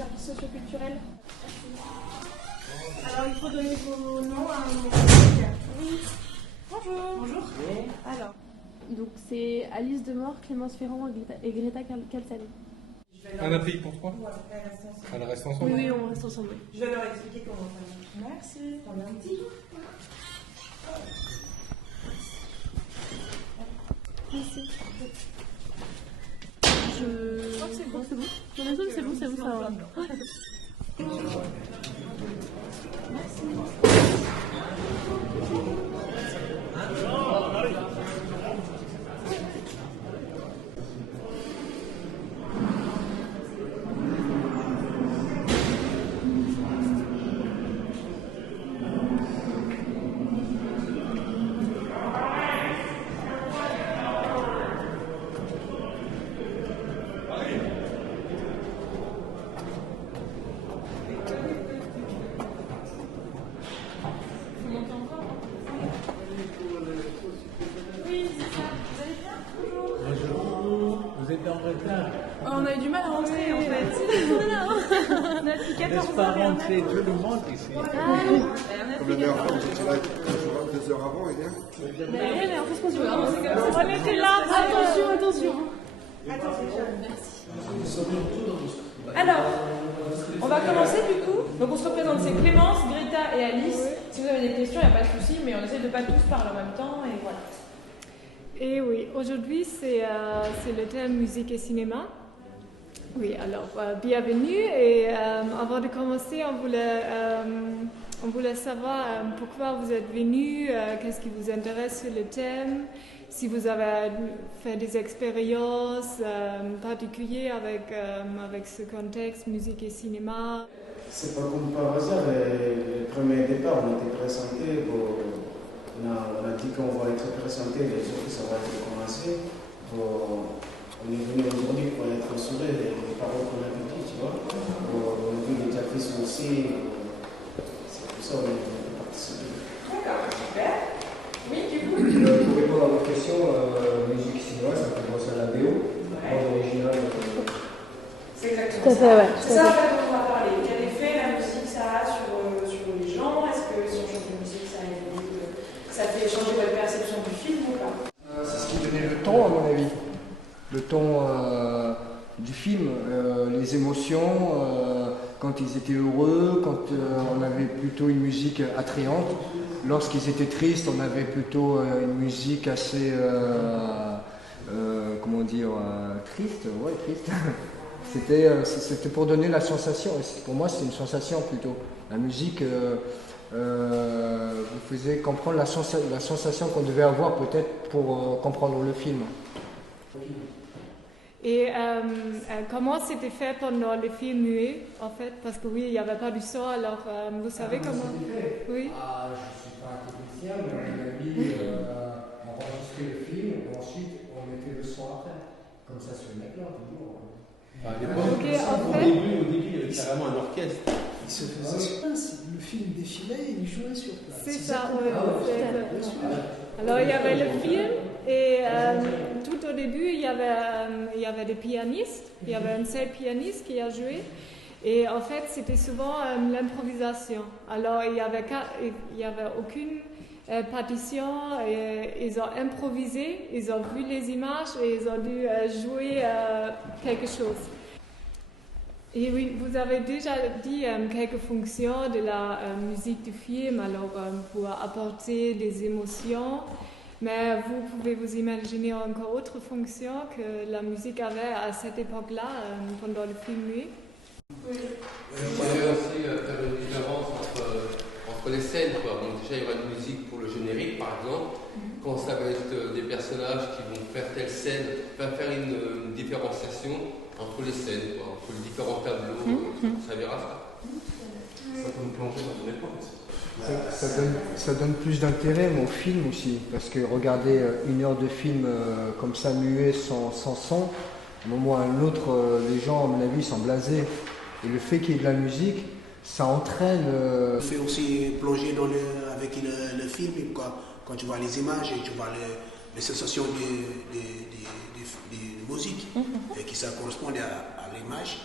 service socioculturel. Alors, il faut donner vos noms à mon collègue. Oui. Bonjour. Bonjour. Oui. Alors, donc c'est Alice Demore, Clémence Ferrand et Greta Calzani. Un appui pour trois. Ouais, elle reste ensemble. Elle reste ensemble. Oui, on reste ensemble. Je vais leur expliquer comment faire. Merci. T'en as un petit. Merci. Je crois que c'est bon, c'est bon. Dans la zone, c'est bon, ça va. Vous êtes en retard. On a eu du mal à rentrer en fait. On a pris 14 N'est-ce pas heures et on a... rentrer tout le monde ici? Comme la dernière fois, vous étiez là 2 heures avant, hier. Mais on fait ce qu'on veut. On était là. Attention. Alors, on va commencer du coup. Donc, on se représente, c'est Clémence, Greta et Alice. Si vous avez des questions, il n'y a pas de souci, mais on essaie de ne pas tous parler en même temps et voilà. Et oui, aujourd'hui c'est le thème musique et cinéma. Oui, alors bienvenue et avant de commencer, on voulait savoir pourquoi vous êtes venus, qu'est-ce qui vous intéresse sur le thème, si vous avez fait des expériences particulières avec ce contexte musique et cinéma. C'est pas comme par hasard, le premier départ, on était présenté on a dit qu'on va être présenté, les autres ça va être commencé. On est venu aujourd'hui pour être assuré des paroles qu'on a dit, tu vois. On a vu les affiches aussi, c'est pour ça qu'on est venu participer. D'accord, super. Oui, du coup. Pour répondre à votre question, musique cinéma, ça fait penser à la BO, original. C'est exactement Tout à fait, ouais. C'est ça en fait dont on va parler. Quel effet la musique ça a sur les gens? Est-ce que si on chante de musique, ça fait changer votre perception du film ou pas? C'est ce qui donnait le ton, à mon avis. Le ton du film, les émotions, quand ils étaient heureux, quand on avait plutôt une musique attrayante. Lorsqu'ils étaient tristes, on avait plutôt une musique assez, comment dire, triste. Ouais, triste. C'était pour donner la sensation. Et pour moi, c'est une sensation plutôt. La musique vous faisait comprendre la sensation qu'on devait avoir peut-être pour comprendre le film. Et comment c'était fait pendant le film muet, en fait? Parce que oui, il n'y avait pas du son, alors vous savez comment? Oui. Je ne suis pas un technicien, mais à mon avis, on enregistrait le film et ensuite on mettait le son après. Comme ça se fait maintenant, toujours. À l'époque, en fait, au début, il y avait carrément un orchestre. Il se faisait sur place, le film défilait et il jouait sur place. c'est ça, oui. Alors il y avait le film et tout au début il y avait des pianistes, il y avait un seul pianiste qui a joué et en fait c'était souvent l'improvisation. Alors il y avait aucune partition, et ils ont improvisé, ils ont vu les images et ils ont dû jouer quelque chose. Et oui, vous avez déjà dit quelques fonctions de la musique du film, alors pour apporter des émotions, mais vous pouvez vous imaginer encore autre fonction que la musique avait à cette époque-là, pendant le film muet? Oui. Il fallait aussi faire une différence entre les scènes, quoi. Donc déjà, il y aura une musique pour le générique, par exemple, quand ça va être des personnages qui vont faire telle scène, va faire une différenciation entre les scènes, quoi, entre les différents tableaux, ça verra ça. Ça peut nous plonger dans une époque. Ça donne plus d'intérêt au film aussi, parce que regarder 1 heure de film comme ça, muet, sans son, à un moment ou à un autre, les gens, à mon avis, sont blasés. Et le fait qu'il y ait de la musique, ça entraîne. On fait aussi plonger avec le film, quand tu vois les images et tu vois les sensations de musique, et qui ça correspond à l'image.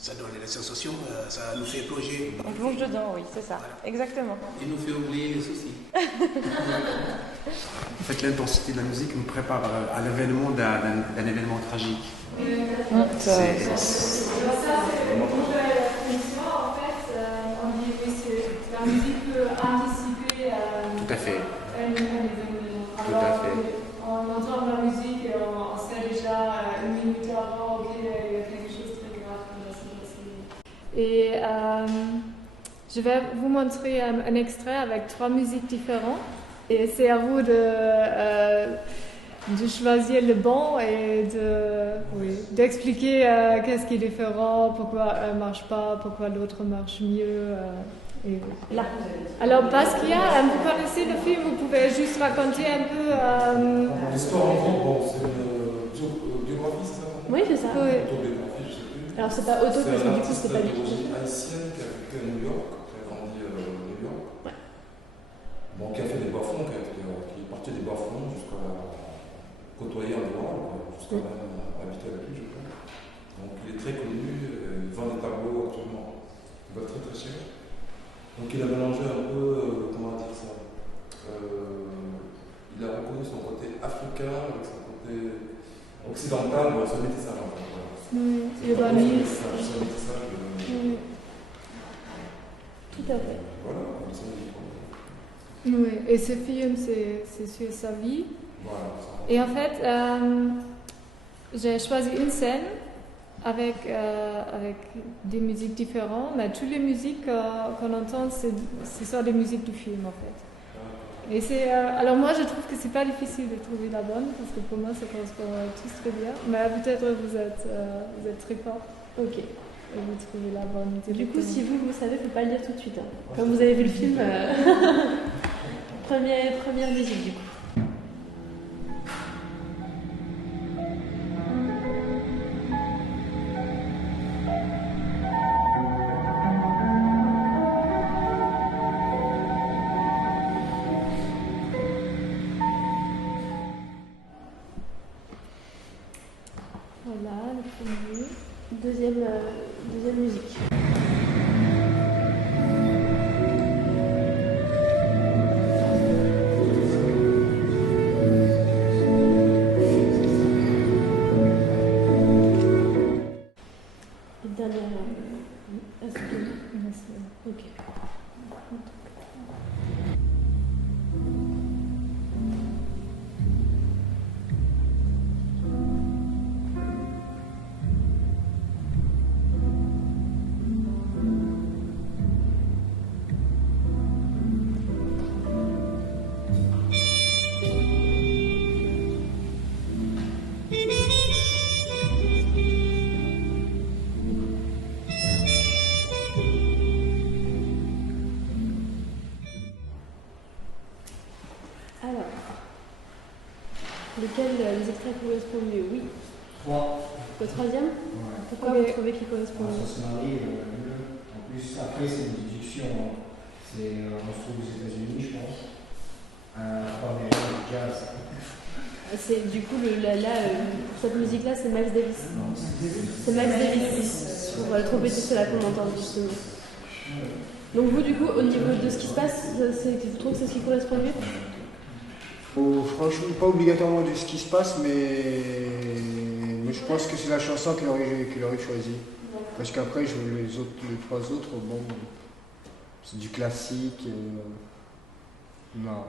ça donne des sensations, ça nous fait plonger. On plonge dedans, oui, c'est ça. Voilà. Exactement. Il nous fait oublier les soucis. En fait, l'intensité de la musique nous prépare à l'avènement d'un événement tragique. C'est la musique peut anticiper Tout à fait. un événement. Tout à fait. On entend la musique et on sait déjà une minute avant qu'il y a quelque chose de très grave qui va se passer. Et je vais vous montrer un extrait avec 3 musiques différentes. Et c'est à vous de choisir le bon et d'expliquer qu'est-ce qui est différent, pourquoi un ne marche pas, pourquoi l'autre marche mieux. Là. Alors, Basquiat, vous connaissez le film, vous pouvez juste raconter un peu. L'histoire en gros, bon, c'est une biographie, c'est ça? Oui, c'est ça. Oui. Autobiographie, je sais plus. Alors, c'est pas auto, parce que du coup, c'est pas du tout. C'est un artiste d'origine haïtienne qui a vécu à New York, qui a grandi à New York. Ouais. Bon, qui a fait des bas-fonds, qui est parti des bas-fonds jusqu'à côtoyer un droit, jusqu'à même habiter avec lui, je crois. Donc, il est très connu, il vend des tableaux actuellement. Il va très très cher. Donc il a mélangé un peu, comment dire ça, il a reconnu son côté africain avec son côté occidental, bon, son métissage en fait. Voilà. Le bannisme. Son métissage. Tout à fait. Voilà, comme ça, il Oui, et ce film, c'est sur sa vie. voilà, ça. Et en fait, j'ai choisi une scène avec des musiques différentes, mais toutes les musiques qu'on entend, ce sont des musiques du film en fait. Et alors moi je trouve que c'est pas difficile de trouver la bonne, parce que pour moi ça correspond tous très bien, mais peut-être vous êtes très fort. Ok. Et vous trouvez la bonne. Du coup, si vous savez, il ne faut pas le dire tout de suite. Hein. Comme vous avez vu le film, première musique du coup. Voilà, le premier. Deuxième musique. Et dernière. Est-ce que... Ok. Alors, lequel les extraits correspondent mieux? Oui. 3. Le troisième? Ouais. Pourquoi vous trouvez qu'il correspond mieux? Ça se marie mieux. En plus, après, c'est une déduction. On se trouve aux États-Unis, je pense. Américain du jazz. C'est du coup, cette musique-là, c'est Miles Davis. C'est Miles Davis pour trompetter cela qu'on entend justement. Donc vous, du coup, au niveau de ce qui se passe, vous trouvez que c'est ce qui correspond mieux? Franchement, pas obligatoirement de ce qui se passe, mais je pense que c'est la chanson qu'il aurait choisie. Parce qu'après, les 3 autres, bon, c'est du classique. Non.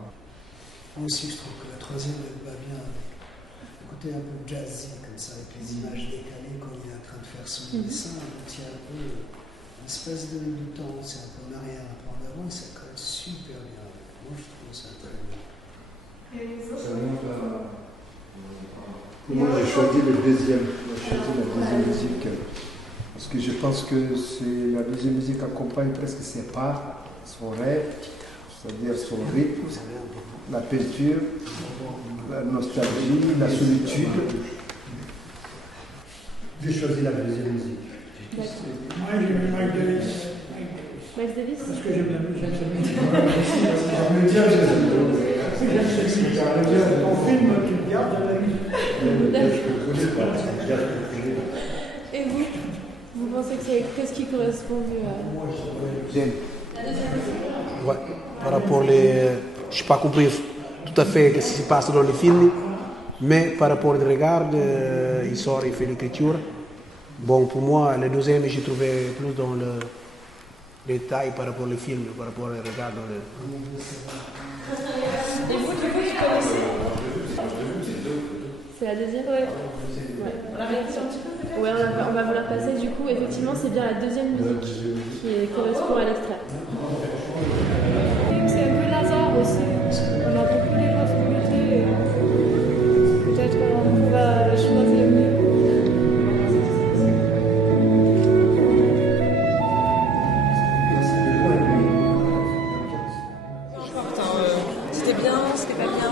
Moi aussi, je trouve que la troisième, elle va bien. Le côté un peu jazzy, comme ça, avec les images décalées quand il est en train de faire son dessin. On tient un peu une espèce de temps, c'est un peu en arrière, un peu en avant, et ça colle super bien. Moi, je trouve ça très bien. Moi, j'ai choisi le deuxième. J'ai choisi la deuxième musique. Parce que je pense que la deuxième musique accompagne presque ses pas, son rêve, c'est-à-dire son rythme, la peinture, la nostalgie, la solitude. J'ai choisi la deuxième musique. Moi, j'ai mis Miles Davis. Miles Davis? Parce que j'aime la musique. J'aime bien, En film, tu regardes, j'aime la musique. Et vous? Vous pensez que c'est qu'est-ce qui correspond mieux à... Deuxième. La deuxième musique. Ouais. Par rapport les... Je n'ai pas compris tout à fait ce qui se passe dans le film, mais par rapport au regard, il sort, il fait l'écriture. Bon, pour moi, le deuxième, j'ai trouvé plus dans le détail par rapport au film, par rapport au regard dans le... Et vous, du coup, tu connaissez? C'est la deuxième? Ouais. On l'a répété un petit peu peut-être? Ouais, on va vous la repasser. Du coup, effectivement, c'est bien la deuxième musique qui correspond à l'extrait. C'est un peu Lazare aussi. On a beaucoup de possibilités. Peut-être on va choisir mieux. C'était bien, c'était pas bien?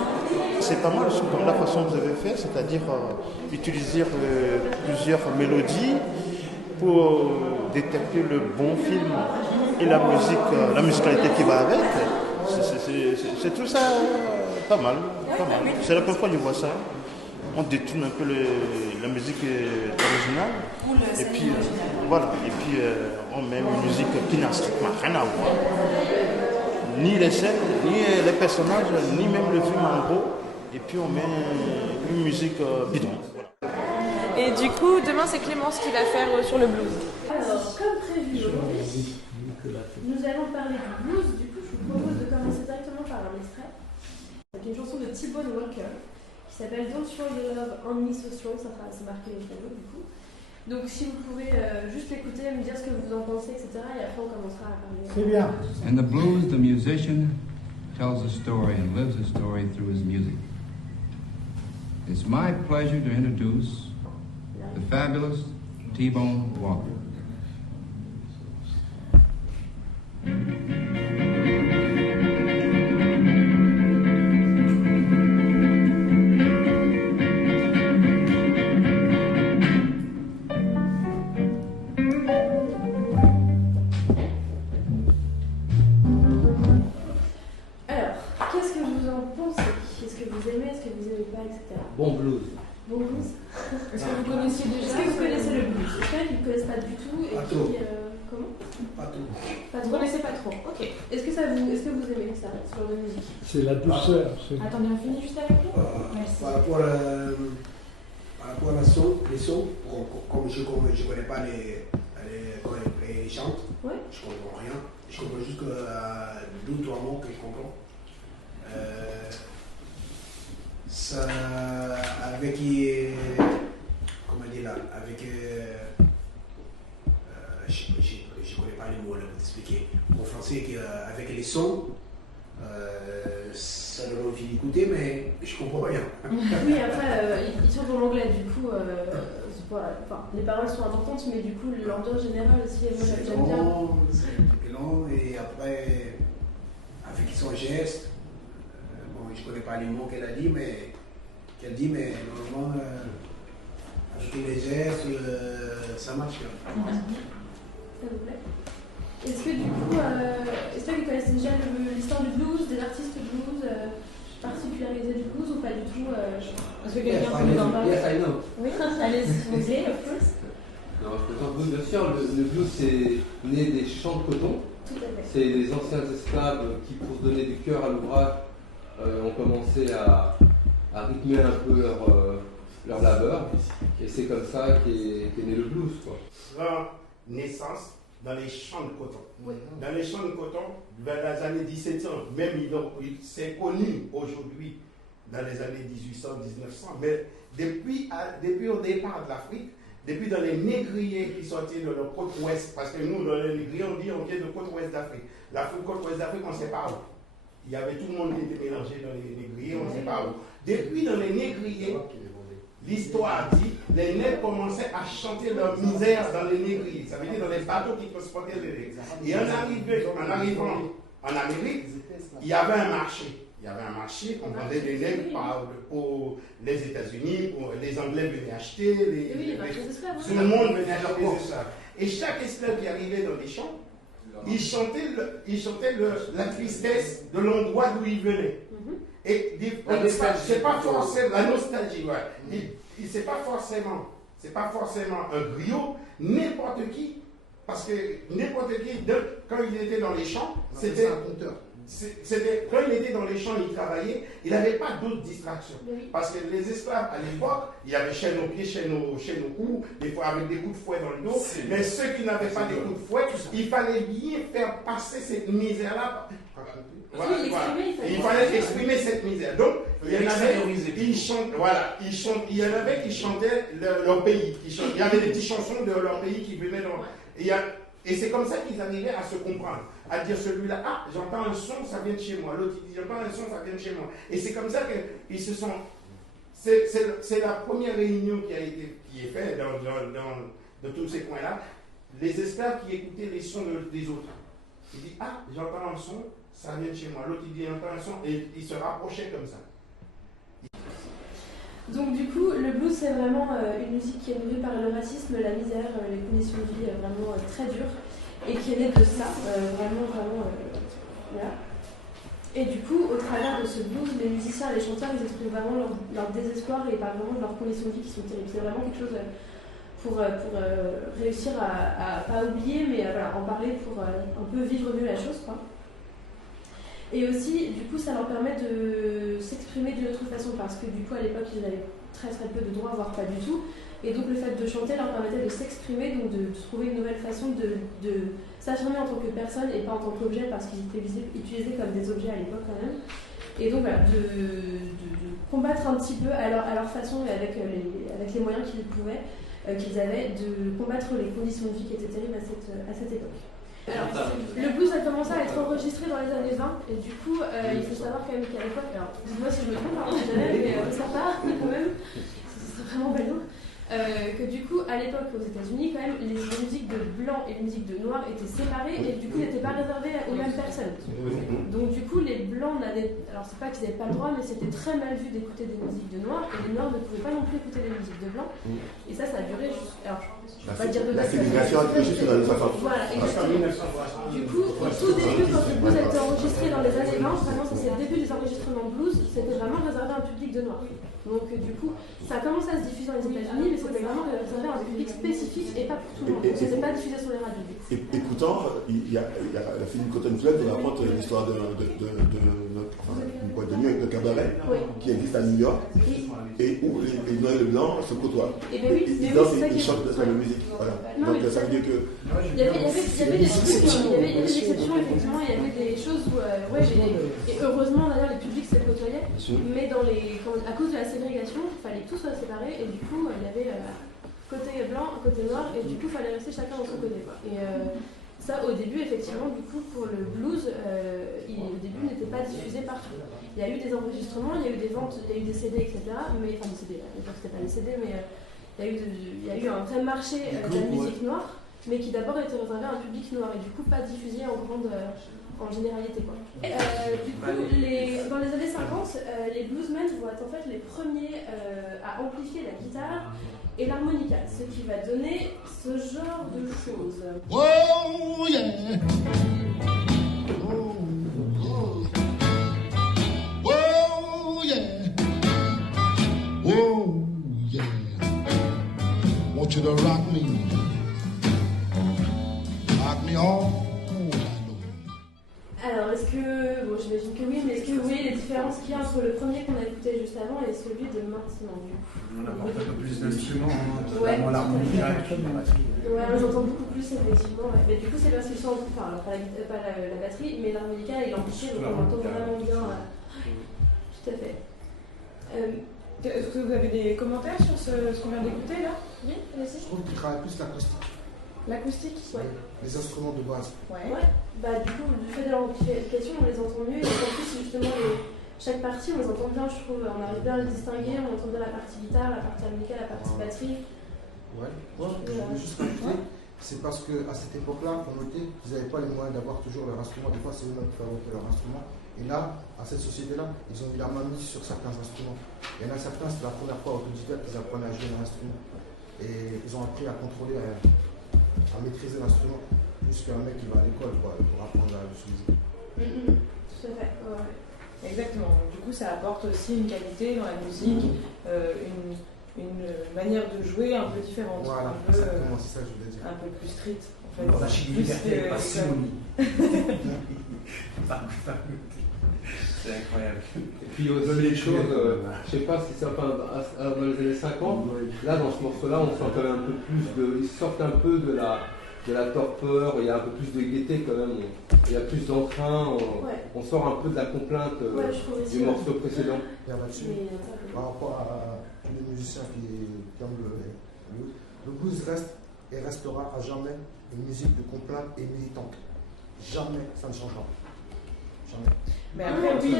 C'est pas mal comme la façon que vous avez fait, c'est-à-dire utiliser plusieurs mélodies pour détecter le bon film et la musicalité qui va avec. C'est tout ça pas mal, pas mal. C'est la première fois que je vois ça. On détourne un peu la musique originale. Et puis voilà, et puis on met une musique qui n'a strictement rien à voir. Ni les scènes, ni les personnages, ni même le film en gros. Et puis on met une musique bidon. Et du coup, demain c'est Clémence qui va faire sur le blues. Alors, comme prévu aujourd'hui, nous allons parler du blues. Du coup, je vous propose de commencer directement par un extrait. C'est une chanson de T-Bone Walker qui s'appelle Don't Throw Your Love on Me So Strong. Ça sera marqué au piano du coup. Donc, si vous pouvez juste l'écouter, me dire ce que vous en pensez, etc. Et après, on commencera à parler. C'est bien. In the blues, the musician tells a story and lives a story through his music. It's my pleasure to introduce the fabulous T-Bone Walker. Bon blues. Bon blues. Est-ce que vous connaissiez déjà? Est-ce que vous connaissez le blues? Il y en a qui ne connaissent pas du tout et qui... comment? Pas tout. Pas Vous trop. connaissez pas trop? Ok. Est-ce que vous aimez ça, ce genre de musique? C'est la douceur. Attendez, on finit juste avec vous? Merci. Par rapport à les sons, comme je ne connais pas comment ils chantent, ouais. Je ne comprends rien. Je comprends juste que 2 ou 3 mots que je comprends. Ça, avec, comment dire là, avec, je ne connais pas les mots là pour t'expliquer. En français, avec les sons, ça donne envie d'écouter, mais je comprends rien. Oui, après, ils sont en anglais, du coup, les paroles sont importantes, mais du coup, l'ambiance générale aussi, moi j'aime bien. C'est long, et après, avec son geste, bon, je ne connais pas les mots qu'elle dit, mais normalement, avec les gestes, ça marche bien. Ça vous plaît? Est-ce que du coup, est-ce que vous connaissez déjà l'histoire du blues, des artistes blues particularisés du blues ou pas du tout? Est-ce que quelqu'un peut nous en parler? Yes, I know. Oui, allez-y, s'il vous plaît, of course. Non, je présente blues, bien sûr. Le blues, c'est né des champs de coton. Tout à fait. C'est les anciens esclaves qui, pour se donner du cœur à l'ouvrage, ont commencé à rythmer un peu leur labeur. Et c'est comme ça qu'est né le blues, quoi. Naissance dans les champs de coton. Oui. Dans les champs de coton, vers les années 1700, même c'est connu aujourd'hui dans les années 1800-1900, mais depuis au départ de l'Afrique, depuis dans les négriers qui sortaient de la côte ouest, parce que nous, dans les négriers, on dit on vient de côte ouest d'Afrique. La côte ouest d'Afrique, on ne sait pas où. Il y avait tout le monde qui était mélangé dans les négriers, on ne sait pas où. Depuis dans les négriers, l'histoire dit, les nègres commençaient à chanter leur misère dans les négriers. Ça veut dire dans les bateaux qui transportaient les nègres. Et en arrivant en Amérique, il y avait un marché. Il y avait un marché, on vendait des nègres pour les États-Unis, les Anglais venaient acheter, tout le monde venait acheter des esclaves. Et chaque esclave qui arrivait dans les champs, il chantait la tristesse de l'endroit d'où il venait. Et c'est pas forcément la nostalgie, ouais. C'est pas forcément c'est pas forcément un griot, n'importe qui, parce que n'importe qui, quand il était dans les champs, c'était un conteur. Quand il était dans les champs, il travaillait, il n'avait pas d'autres distractions. Parce que les esclaves, à l'époque, il y avait chaîne aux pieds, chaîne au cou, des fois avec des coups de fouet dans le dos. Mais ceux qui n'avaient pas des coups de fouet, il fallait bien faire passer cette misère-là. Voilà. Il fallait exprimer cette misère. Donc, il y en avait qui chantaient leur pays. Il y avait des petites chansons de leur pays qui venaient dans. Et c'est comme ça qu'ils arrivaient à se comprendre, à dire celui-là, ah, j'entends un son, ça vient de chez moi. L'autre, il dit, j'entends un son, ça vient de chez moi. Et c'est comme ça qu'ils se sont. C'est la première réunion qui est faite dans tous ces coins-là. Les esclaves qui écoutaient les sons des autres. Ils disent, ah, j'entends un son, ça vient de chez moi. L'autre, il dit, j'entends un son, et ils se rapprochaient comme ça. Donc du coup, le blues c'est vraiment une musique qui est nourrie par le racisme, la misère, les conditions de vie vraiment très dures, et qui est née de ça, vraiment, voilà. Et du coup, au travers de ce blues, les musiciens et les chanteurs, ils expriment vraiment leur désespoir et parlent vraiment de leurs conditions de vie qui sont terribles. C'est vraiment quelque chose pour réussir à pas oublier, mais voilà, en parler pour un peu vivre mieux la chose, quoi. Et aussi, du coup, ça leur permet de s'exprimer d'une autre façon, parce que du coup, à l'époque, ils avaient très peu de droits, voire pas du tout. Et donc, le fait de chanter leur permettait de s'exprimer, donc de trouver une nouvelle façon de s'affirmer en tant que personne et pas en tant qu'objet, parce qu'ils étaient utilisés comme des objets à l'époque quand même. Et donc, voilà, de combattre un petit peu à leur façon et avec les moyens qu'ils pouvaient, qu'ils avaient, de combattre les conditions de vie qui étaient terribles à cette époque. Alors, le blues a commencé à être enregistré dans les années 20, et du coup, il faut savoir quand même qu'à l'époque, alors, dis-moi si je me trompe, mais ça part quand même, c'est vraiment ballot, que du coup, à l'époque, aux États-Unis, quand même, les musiques de blanc et les musiques de noir étaient séparées, et du coup, n'étaient pas réservées aux mêmes personnes. Donc, du coup, les blancs n'avaient, alors c'est pas qu'ils n'avaient pas le droit, mais c'était très mal vu d'écouter des musiques de noirs, et les noirs ne pouvaient pas non plus écouter des musiques de blancs, et ça a duré juste, alors, je ne vais pas dire de la ségrégation a juste dans les enfants. Voilà, exactement. Du coup, au tout début, quand le blues a été enregistré dans les années 20, vraiment, c'est le début des enregistrements blues, c'était vraiment réservé à un public de noirs. Donc, du coup, ça a commencé à se diffuser dans les États-Unis, mais c'était vraiment réservé à un public spécifique et pas pour tout le monde. C'était pas diffusé sur les radios. Écoutant, il y a la film Cotton Club qui raconte l'histoire de cabaret qui existe à New York et où les noirs et les blancs se côtoient. Et bien oui, ils chantent la même musique. Voilà. Donc ça veut dire que. Il y avait des exceptions, effectivement, il y avait des choses où, et heureusement d'ailleurs, les publics se côtoyaient, mais à cause de la ségrégation, il fallait que tout soit séparé, et du coup, il y avait côté blanc, côté noir, et du coup, il fallait rester chacun dans son côté, quoi. Et ça, au début, effectivement, du coup, pour le blues, au début, n'était pas diffusé partout. Il y a eu des enregistrements, il y a eu des ventes, il y a eu des CD, etc. Mais, enfin, des CD, à l'époque, c'était pas des CD, mais il y a eu un vrai marché de la musique noire, mais qui d'abord était réservé à un public noir, et du coup, pas diffusé en généralité, quoi. Du coup, dans les années 50, les bluesmen vont être en fait les premiers à amplifier la guitare et l'harmonica, ce qui va donner ce genre de choses. Oh yeah! Oh, oh. Oh yeah! Oh yeah! Want you to rock me all. Alors, bon, j'imagine que oui, mais est-ce que vous voyez les différences qu'il y a entre le premier qu'on a écouté juste avant et celui de maintenant, du coup? On a un peu plus d'instruments, notamment l'harmonica. Ouais, on entend beaucoup plus, effectivement. Ouais. Mais du coup, c'est parce qu'ils sont, enfin, pas la batterie, mais l'harmonica et l'amplifié, donc on entend vraiment bien. Tout à fait. Est-ce que vous avez des commentaires sur ce qu'on vient d'écouter là? Oui, allez-y. Je trouve qu'il travaille plus l'acoustique. L'acoustique? Ouais. Les instruments de base. Ouais. Bah, du coup, du fait de l'amplification, on les entend mieux. Et en plus, justement, chaque partie, on les entend bien, je trouve. On arrive bien à les distinguer. On entend bien la partie guitare, la partie harmonica, la partie batterie. Ouais. Je voulais juste rajouter, c'est parce qu'à cette époque-là, on notait qu'ils n'avaient pas les moyens d'avoir toujours leur instrument. Des fois, c'est eux-mêmes qui fabriquaient leur instrument. Et là, à cette société-là, ils ont mis la main mise sur certains instruments. Il y en a certains, c'était la première fois autodidacte qu'ils apprenaient à jouer un instrument. Et ils ont appris à contrôler, à maîtriser l'instrument, plus qu'un mec qui va à l'école pour apprendre à l'utiliser. Tout à fait. Ouais. Exactement. Donc, du coup, ça apporte aussi une qualité dans la musique, une manière de jouer un peu différente. Voilà, un peu, exactement, c'est ça que je voulais dire. Un peu plus street, en fait. On a chez Liberté, pas Simoni. C'est incroyable. Et puis il y a aussi des choses, je sais pas si c'est dans les années 50, là dans ce morceau-là, on sent quand même un peu plus ils sortent un peu de la torpeur, il y a un peu plus de gaieté quand même, il y a plus d'entrain, on sort un peu de la complainte du morceau précédent. Par rapport à tous les musiciens qui aiment le blues reste et restera à jamais une musique de complainte et militante. Jamais, ça ne changera. Jamais. Mais après, oui,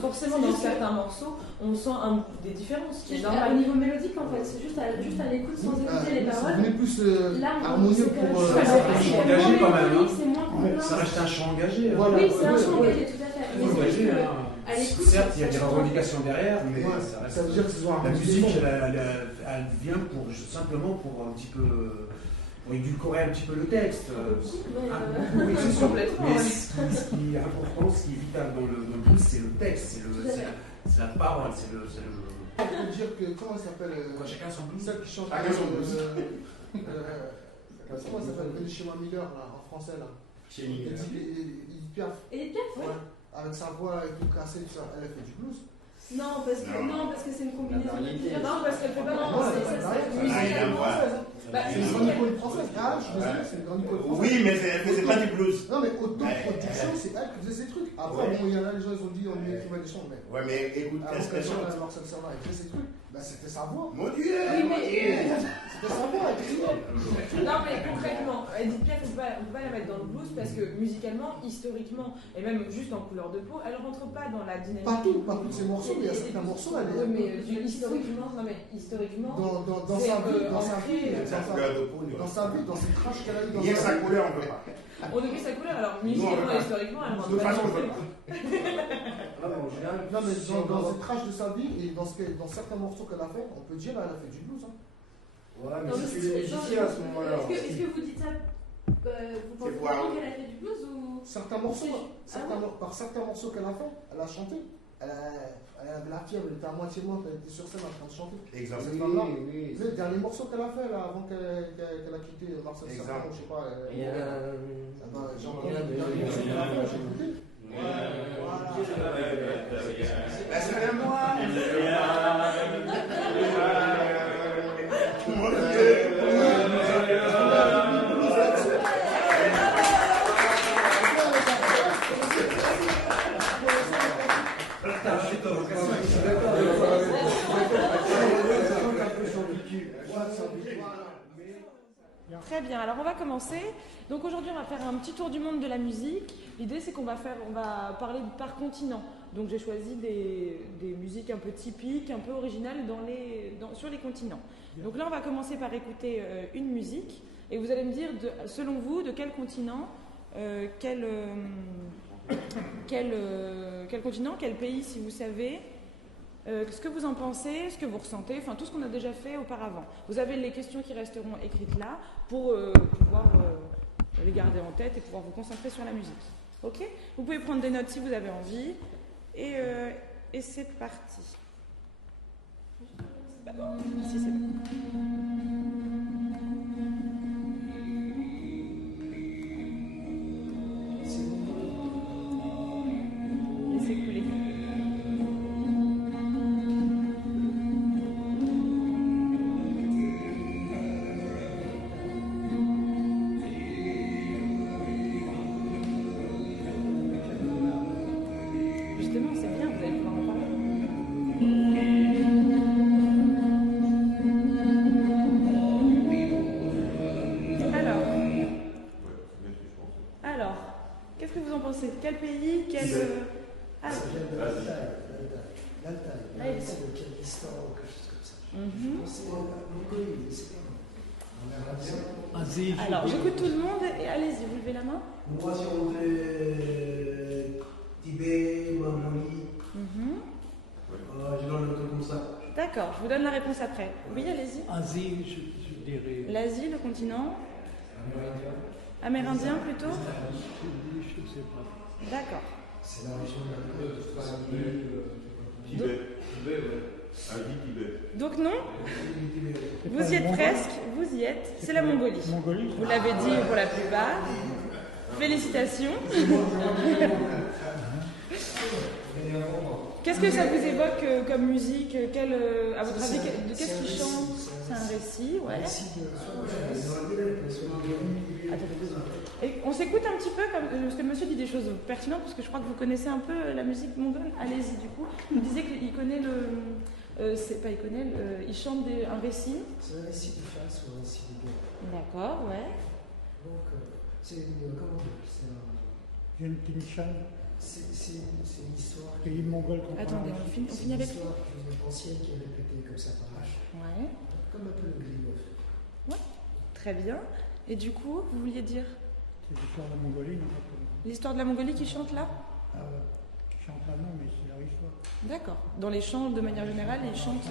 forcément dans certains morceaux, on sent des différences. C'est au niveau mélodique en fait, c'est juste à l'écoute sans écouter les paroles. C'est plus harmonieux pour. C'est engagé quand même. C'est moins ça reste un chant engagé. Oui, c'est un chant engagé, tout à fait. Engagé, à l'écoute. Certes, il y a des revendications derrière, mais ça veut dire que la musique, elle vient simplement pour un petit peu. Pour édulcorer un petit peu le texte. Oui, c'est sûr. Mais ce qui est important, ce qui est vital dans le blues, c'est le texte, c'est la parole, c'est le. On peut dire que, comment ça s'appelle chacun son blues. Celle qui chante. Chacun son blues. Comment ça s'appelle Venez chez moi Miller, là, en français, là. Chez Miller. Edith Piaf. Edith Piaf, oui. Avec sa voix et tout cassé, tout ça, elle a fait du blues. Non, parce que c'est une combinaison de plusieurs. Non, parce qu'elle fait pas c'est une grande icône française. Ah, je suis désolé, c'est une grande icône française. Oui, mais elle faisait pas du blues. Non, mais auto-production, c'est elle qui faisait ces trucs. Après, bon, il y en a les gens, ils ont dit, on lui écrivait des chants, mais. Ouais, mais écoute, est-ce que Marcel Servat, il fait ces trucs? Ben, c'était sa voix. Mon Dieu! C'était sa voix, elle criait. Non, mais concrètement, Edith Piaf, on peut pas la mettre dans le blues parce que musicalement, historiquement, et même juste en couleur de peau, elle rentre pas dans la dynamique. Pas tous ces morceaux, mais il y a certains morceaux, elle est. Oui, mais historiquement, dans sa vie, dans ses crashs qu'elle a eu dans sa vie. Il y a sa couleur, on peut pas. On oublie sa couleur, alors musicalement et historiquement, elle rentre pas dans le Non, mais dans ses crashs de sa vie et dans certains morceaux qu'elle a fait, on peut dire qu'elle a fait du blues. Ouais, mais c'est les musiciens à ce moment-là. Est-ce que vous dites ça vous pensez vraiment qu'elle a fait du blues ou certains morceaux, par certains morceaux qu'elle a fait, elle a chanté. Elle avait la fièvre, elle était à moitié morte, elle était sur scène en train de chanter. Exactement. Le dernier morceau qu'elle a fait là, avant qu'elle a quitté Marcel Servat, je sais pas. J'ai écouté. Très bien, alors on va commencer. Donc aujourd'hui on va faire un petit tour du monde de la musique. L'idée c'est qu'on va parler par continent. Donc j'ai choisi des musiques un peu typiques, un peu originales sur les continents. Donc là on va commencer par écouter une musique et vous allez me dire selon vous de quel continent, quel continent, quel pays si vous savez. Ce que vous en pensez, ce que vous ressentez, enfin tout ce qu'on a déjà fait auparavant. Vous avez les questions qui resteront écrites là pour pouvoir les garder en tête et pouvoir vous concentrer sur la musique. Ok ? Vous pouvez prendre des notes si vous avez envie. Et c'est parti. Si c'est bon. Laissez couler. Justement, c'est bien, vous allez pouvoir en parler. Alors, qu'est-ce que vous en pensez? Quel pays? Ça vient de l'Altaï, c'est le Kyrgyzstan ou quelque chose comme ça. Je pensais à Mongolie, mais c'est pas bon. Alors, j'écoute tout le monde et allez-y, vous levez la main. Moi, si on fait Tibet, Mongolie, je donne le truc comme ça. D'accord, je vous donne la réponse après. Oui, allez-y. Asie, je dirais. L'Asie, le continent. Amérindien plutôt. Je ne sais pas. D'accord. C'est la région de Tibet, ouais. Donc non, vous y êtes presque, vous y êtes, c'est la Mongolie. Vous l'avez dit pour la plupart. Félicitations. Qu'est-ce que ça vous évoque comme musique? À votre avis, qu'est-ce qui chante? C'est un récit, ouais. Et on s'écoute un petit peu, parce que le monsieur dit des choses pertinentes, parce que je crois que vous connaissez un peu la musique mongole. Allez-y, du coup. Il disait qu'il connaît il chante un récit. C'est un récit de face ou un récit de guerre. D'accord, ouais. Donc, c'est comment dire, c'est une histoire. Pays mongol. Attendez, on finit avec. C'est une histoire ancienne qui est répétée comme ça par H. Ouais. Comme un peu le grille en fait. Ouais. Très bien. Et du coup, vous vouliez dire? C'est l'histoire de la Mongolie, non? L'histoire de la Mongolie qui chante là? Qui chante là, non, mais c'est leur histoire. D'accord. Dans les chants, de manière générale, ils chantent.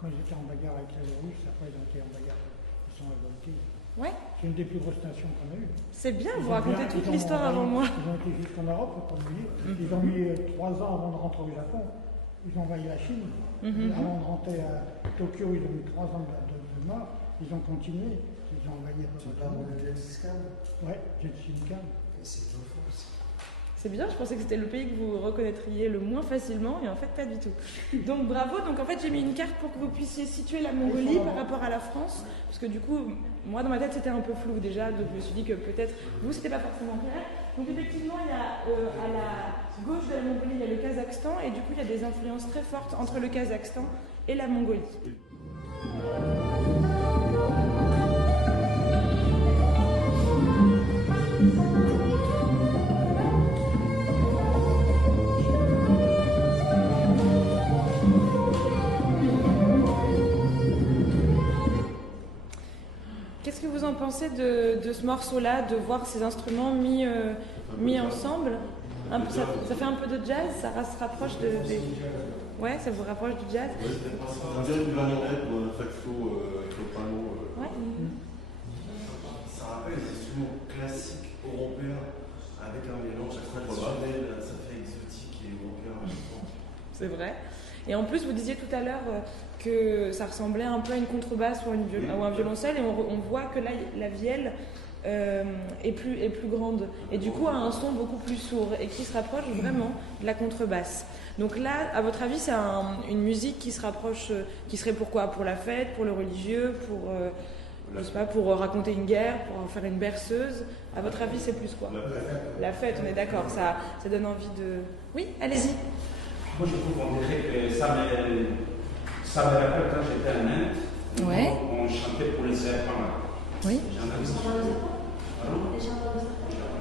Quand ils étaient en bagarre avec les Russes, après ils ont été en bagarre, ils sont révoltés. Ouais. C'est une des plus grosses nations qu'on a eues. C'est bien, vous racontez toute l'histoire avant moi. Ils ont été jusqu'en Europe, faut pas oublier. Ils ont mis 3 ans avant de rentrer au Japon. Ils ont envahi la Chine. Avant de rentrer à Tokyo, ils ont mis 3 ans de mort. Ils ont continué. Ils ont envahi à peu près. Tu parles de Gengis Khan? Ouais, Gengis Khan. C'est une enfance. C'est bien, je pensais que c'était le pays que vous reconnaîtriez le moins facilement, et en fait pas du tout. Donc bravo, donc en fait j'ai mis une carte pour que vous puissiez situer la Mongolie par rapport à la France, parce que du coup, moi dans ma tête c'était un peu flou déjà, donc je me suis dit que peut-être vous c'était pas forcément clair. Donc effectivement, il y a à la gauche de la Mongolie, il y a le Kazakhstan, et du coup il y a des influences très fortes entre le Kazakhstan et la Mongolie. Qu'est-ce que vous en pensez de ce morceau-là, de voir ces instruments mis ensemble? Ça fait un peu de jazz, ça se rapproche Ouais, ça vous rapproche du jazz? On dirait une clarinette ou un saxo soprano. Ouais. Ça rappelle des instruments classiques européens avec un mélange traditionnel, ça fait exotique et européen en même temps. C'est vrai. Et en plus, vous disiez tout à l'heure que ça ressemblait un peu à une contrebasse ou un violoncelle, et on voit que là, la vielle est plus grande, et du coup a un son beaucoup plus sourd, et qui se rapproche vraiment de la contrebasse. Donc là, à votre avis, c'est une musique qui se rapproche, qui serait pour quoi? Pour la fête, pour le religieux, je sais pas, pour raconter une guerre, pour faire une berceuse? À votre avis, c'est plus quoi? La fête, on est d'accord, ça donne envie de... Oui, allez-y. Moi, je trouve qu'on dirait que ça me rappelle quand j'étais en Inde. Ouais. On chantait pour les serpents. Oui.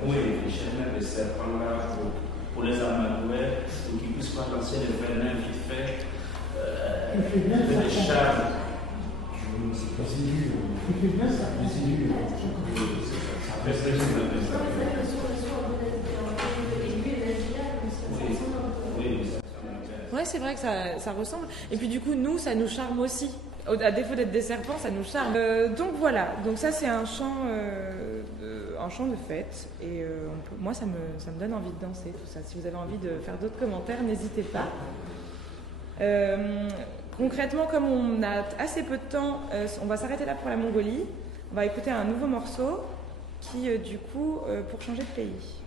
Oui, les chemins des serpents là pour les amadoués, pour qu'ils puissent pas lancer les venins vite fait, les charmes. C'est possible. C'est bien ça. Ça fait plaisir de faire ça. Ouais, c'est vrai que ça ressemble. Et puis du coup, nous, ça nous charme aussi. À défaut d'être des serpents, ça nous charme. Donc voilà, donc ça c'est un chant de fête. Et moi, ça me donne envie de danser, tout ça. Si vous avez envie de faire d'autres commentaires, n'hésitez pas. Concrètement, comme on a assez peu de temps, on va s'arrêter là pour la Mongolie. On va écouter un nouveau morceau qui, du coup, pour changer de pays,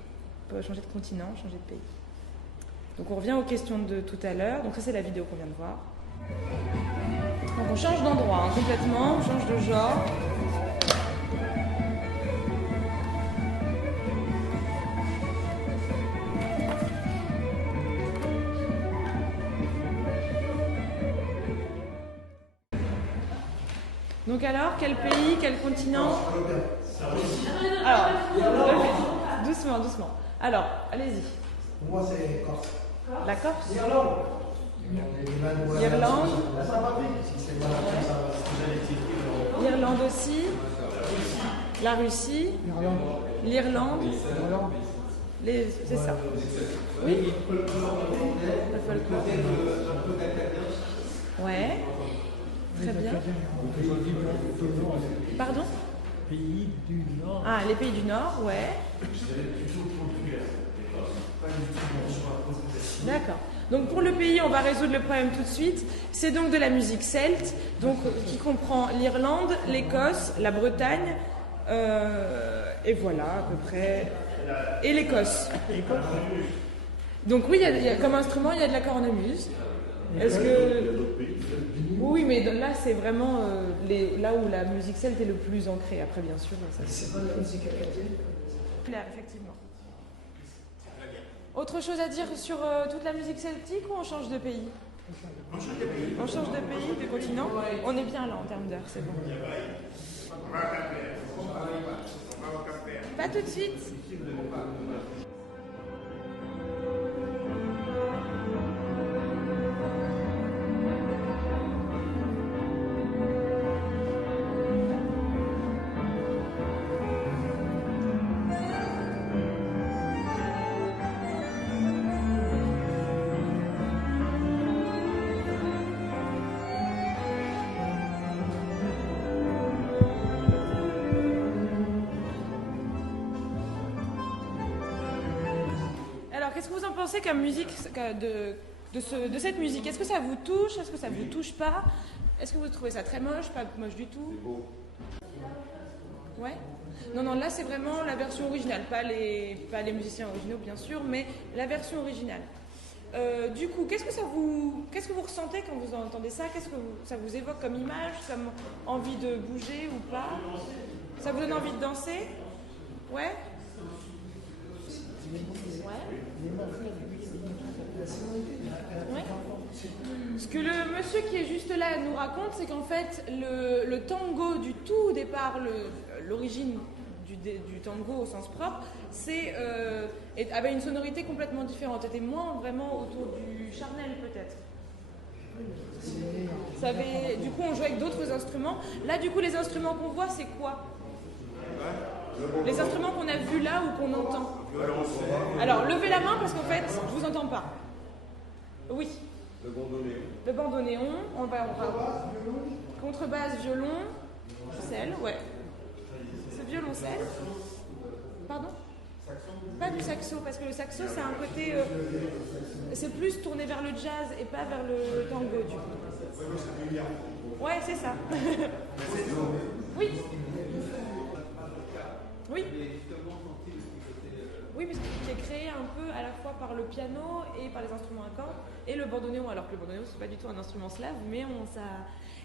pour changer de continent, changer de pays. Donc on revient aux questions de tout à l'heure. Donc ça c'est la vidéo qu'on vient de voir. Donc on change d'endroit complètement, on change de genre. Donc alors, quel pays, quel continent? Alors, doucement. Alors, allez-y. Pour moi, c'est Corse. La Corse? L'Irlande. L'Irlande aussi. La Russie. L'Irlande. C'est ça. Oui. Le folklore. Ouais. Très bien. Pardon? Pays du Nord. Ah, les pays du Nord, ouais. D'accord. Donc pour le pays, on va résoudre le problème tout de suite. C'est donc de la musique celte, donc qui comprend l'Irlande, l'Écosse, la Bretagne, et voilà à peu près, et l'Écosse. Donc oui, comme instrument, il y a de la cornemuse. Est-ce que... Oui, mais là, c'est vraiment là où la musique celte est le plus ancrée. Après, bien sûr, ça c'est pas la musique acadienne. Claire, effectivement. Autre chose à dire sur toute la musique celtique ou on change de pays? On change de pays, de continent. On est bien là en termes d'heures, c'est bon. Pas tout de suite. Qu'est-ce que vous en pensez comme musique de cette musique? Est-ce que ça vous touche? Est-ce que ça vous touche pas? Est-ce que vous trouvez ça très moche? Pas moche du tout? Ouais. Non, là c'est vraiment la version originale, pas les musiciens originaux bien sûr, mais la version originale. Du coup, qu'est-ce que vous ressentez quand vous entendez ça? Qu'est-ce que ça vous évoque comme image, comme envie de bouger ou pas? Ça vous donne envie de danser? Ouais. Ouais. Ce que le monsieur qui est juste là nous raconte, c'est qu'en fait, le tango du tout départ, l'origine du tango au sens propre, avait une sonorité complètement différente, était moins vraiment autour du charnel peut-être. Du coup, on jouait avec d'autres instruments. Là, du coup, les instruments qu'on voit, c'est quoi? Les instruments qu'on a vus là ou qu'on entend. Alors, levez la main parce qu'en fait, je vous entends pas. Oui. Le bandoneon. On va contrebasse, violon, violoncelle, ouais. C'est violoncelle. Pardon? Pas du saxo, parce que le saxo, c'est un côté... c'est plus tourné vers le jazz et pas vers le tango, du coup. Ouais, c'est ça. Oui. Oui. Oui, parce qu'il est créé un peu à la fois par le piano et par les instruments à cordes et le bandoneon. Alors que le bandoneon, c'est pas du tout un instrument slave, mais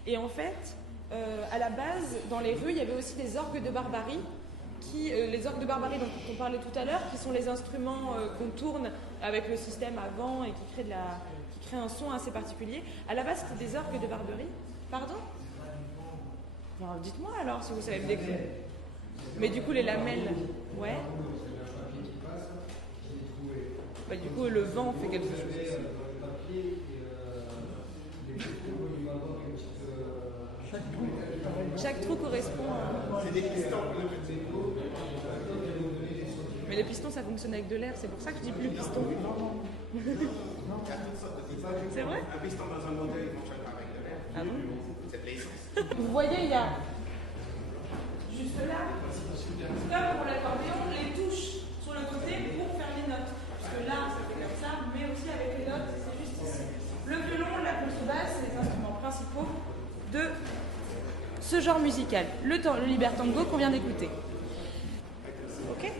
Et en fait, à la base, dans les rues, il y avait aussi des orgues de barbarie, les orgues de barbarie dont on parlait tout à l'heure, qui sont les instruments qu'on tourne avec le système avant et qui créent un son assez particulier. À la base, c'était des orgues de barbarie. Pardon? Alors, dites-moi alors si vous savez me décrire. Mais du coup, les lamelles, ouais. Du coup, le vent fait quelque chose. Chaque trou correspond à... C'est des pistons. Mais les pistons, ça fonctionne avec de l'air, c'est pour ça que je dis plus piston. C'est vrai? Un piston dans un moteur, il fonctionne pas avec de l'air. Ah bon? C'est de l'essence. Vous voyez, il y a... Juste là, comme pour l'accordéon, les touches sur le côté pour faire les notes. Parce que là, ça fait comme ça, mais aussi avec les notes, c'est juste ici. Le violon, la contrebasse, c'est les instruments principaux de ce genre musical, le libertango qu'on vient d'écouter. Ok?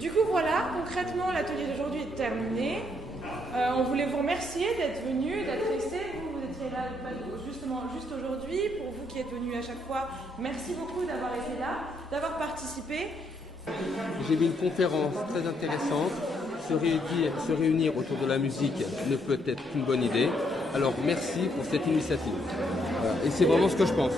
Du coup, voilà, concrètement, l'atelier d'aujourd'hui est terminé. On voulait vous remercier d'être venus, d'être restés. Vous étiez là justement juste aujourd'hui. Pour vous qui êtes venus à chaque fois, merci beaucoup d'avoir été là, d'avoir participé. J'ai mis une conférence très intéressante. Se réunir autour de la musique ne peut être qu'une bonne idée. Alors merci pour cette initiative. Et c'est vraiment ce que je pense.